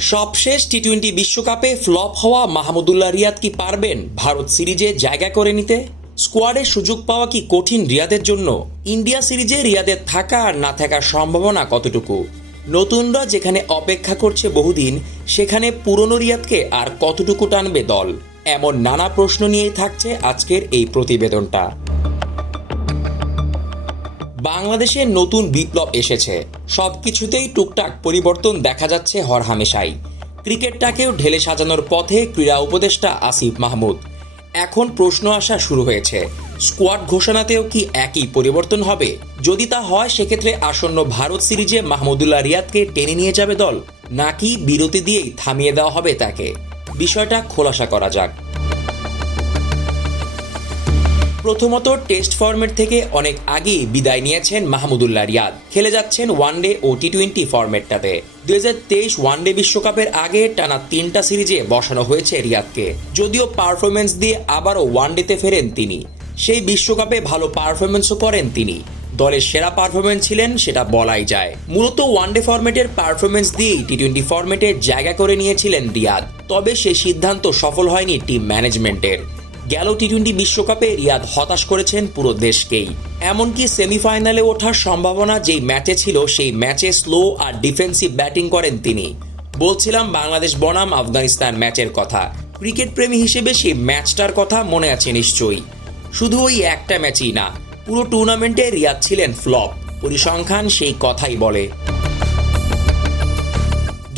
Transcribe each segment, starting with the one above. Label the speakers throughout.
Speaker 1: সবশেষ T twenty বিশ্বকাপে flop হওয়া মাহমুদুল্লাহ রিয়াদ কি পারবেন? ভারত সিরিজে জায়গা করে নিতে? স্কোয়াডে সুযোগ পাওয়া কি কঠিন রিয়াদের জন্য? ইন্ডিয়া সিরিজে রিয়াদের থাকা আর না থাকার সম্ভাবনা কতটুকু? নতুনরা যেখানে অপেক্ষা করছে বহুদিন, সেখানে পুরনো রিয়াদকে আর কতটুকু টানবে দল? এমন নানা প্রশ্ন নিয়েই থাকছে আজকের এই প্রতিবেদনটা। বাংলাদেশে নতুন বিপ্লব এসেছে। সব কিছুতেই টুকটাক পরিবর্তন দেখা যাচ্ছে হরহামেশাই ক্রিকেটটাকেও ঢেলে সাজানোর পথে ক্রীড়া উপদেষ্টা আসিফ মাহমুদ। এখন প্রশ্ন আসা শুরু হয়েছে, স্কোয়াড ঘোষণাতেও কি একই পরিবর্তন হবে? যদি তা হয়, সেক্ষেত্রে আসন্ন ভারত সিরিজে মাহমুদুল্লাহ রিয়াদকে টেনে নিয়ে যাবে দল, নাকি বিরতি দিয়েই থামিয়ে দেওয়া হবে তাকে? বিষয়টা খোলাসা করা যাক। প্রথমত টেস্ট ফরম্যাট থেকে অনেক আগেই বিদায় নিয়েছেন মাহমুদুল্লাহ রিয়াদ। খেলে যাচ্ছেন ওয়ানডে ও টি টোয়েন্টি ফরম্যাটটাতে দুই হাজার তেইশ ওয়ানডে বিশ্বকাপের আগে টানা তিনটা সিরিজে বসানো হয়েছে রিয়াদকে। যদিও পারফরমেন্স দিয়ে আবারও ওয়ানডেতে ফেরেন তিনি। সেই বিশ্বকাপে ভালো পারফরমেন্সও করেন তিনি। দলের সেরা পারফরমেন্স ছিলেন সেটা বলাই যায়। মূলত ওয়ানডে ফরম্যাটের পারফরমেন্স দিয়েই টি টোয়েন্টি ফরম্যাটে জায়গা করে নিয়েছিলেন রিয়াদ। তবে সেই সিদ্ধান্ত সফল হয়নি টিম ম্যানেজমেন্টের। গেল টি টোয়েন্টি বিশ্বকাপে রিয়াদ হতাশ করেছেন পুরো দেশকেই। এমনকি সেমিফাইনালে ওঠার সম্ভাবনা যেই ম্যাচে ছিল, সেই ম্যাচে স্লো আর ডিফেন্সিভ ব্যাটিং করেন তিনি। বলছিলাম বাংলাদেশ বনাম আফগানিস্তান ম্যাচের কথা। ক্রিকেট প্রেমী হিসেবে সেই ম্যাচটার কথা মনে আছে নিশ্চয়ই। শুধু ওই একটা ম্যাচই না, পুরো টুর্নামেন্টে রিয়াদ ছিলেন ফ্লপ, পরিসংখ্যান সেই কথাই বলে।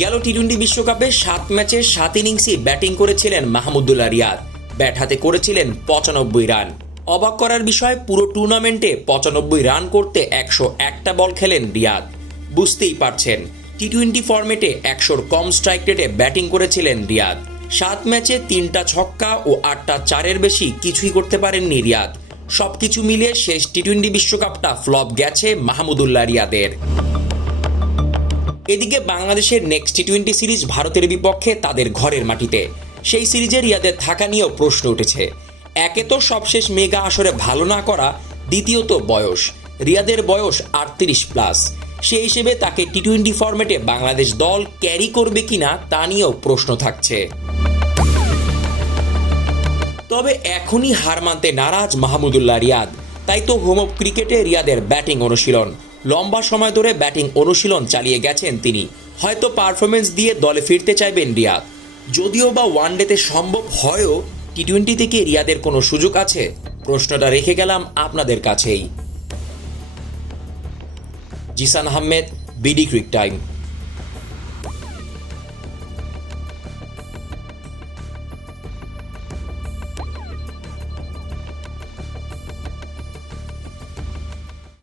Speaker 1: গেল টি টোয়েন্টি বিশ্বকাপে সাত ম্যাচে সাত ইনিংসই ব্যাটিং করেছিলেন মাহমুদুল্লাহ রিয়াদ। ব্যাট হাতে করেছিলেন পঁচানব্বই রান। অবাক করার বিষয়, পুরো টুর্নামেন্টে পঁচানব্বই রান করতে একশো একটা বল খেলেন রিয়াদ। বুঝতেই পারছেন টি টোয়েন্টি ফরম্যাটে একশোর কম স্ট্রাইক রেটে ব্যাটিং করেছিলেন রিয়াদ। সাত ম্যাচে তিনটা ছক্কা ও আটটা চারের বেশি কিছুই করতে পারেননি রিয়াদ। সবকিছু মিলিয়ে শেষ টি টোয়েন্টি বিশ্বকাপটা ফ্লপ গেছে মাহমুদুল্লাহ রিয়াদের। এদিকে বাংলাদেশের নেক্সট টি টোয়েন্টি সিরিজ ভারতের বিপক্ষে তাদের ঘরের মাটিতে। সেই সিরিজে রিয়াদের থাকা নিয়েও প্রশ্ন উঠেছে। একে তো সবশেষ মেগা আসরে ভালো না করা, দ্বিতীয়ত বয়স। রিয়াদের বয়স আটত্রিশ প্লাস। সেই হিসেবে তাকে টি টোয়েন্টি ফরম্যাটে বাংলাদেশ দল ক্যারি করবে কিনা তা নিয়েও প্রশ্ন থাকছে। তবে এখনই হার মানতে নারাজ মাহমুদুল্লাহ রিয়াদ। তাই তো হোম অফ ক্রিকেটে রিয়াদের ব্যাটিং অনুশীলন। লম্বা সময় ধরে ব্যাটিং অনুশীলন চালিয়ে গেছেন তিনি। হয়তো পারফরমেন্স দিয়ে দলে ফিরতে চাইবেন রিয়াদ। যদিও বা ওয়ান ওয়ানডেতে সম্ভব হয়ও টি টোয়েন্টি থেকে রিয়াদের কোনো সুযোগ আছে? প্রশ্নটা রেখে গেলাম আপনাদের কাছেই। Jisan Ahmed BD Crick Time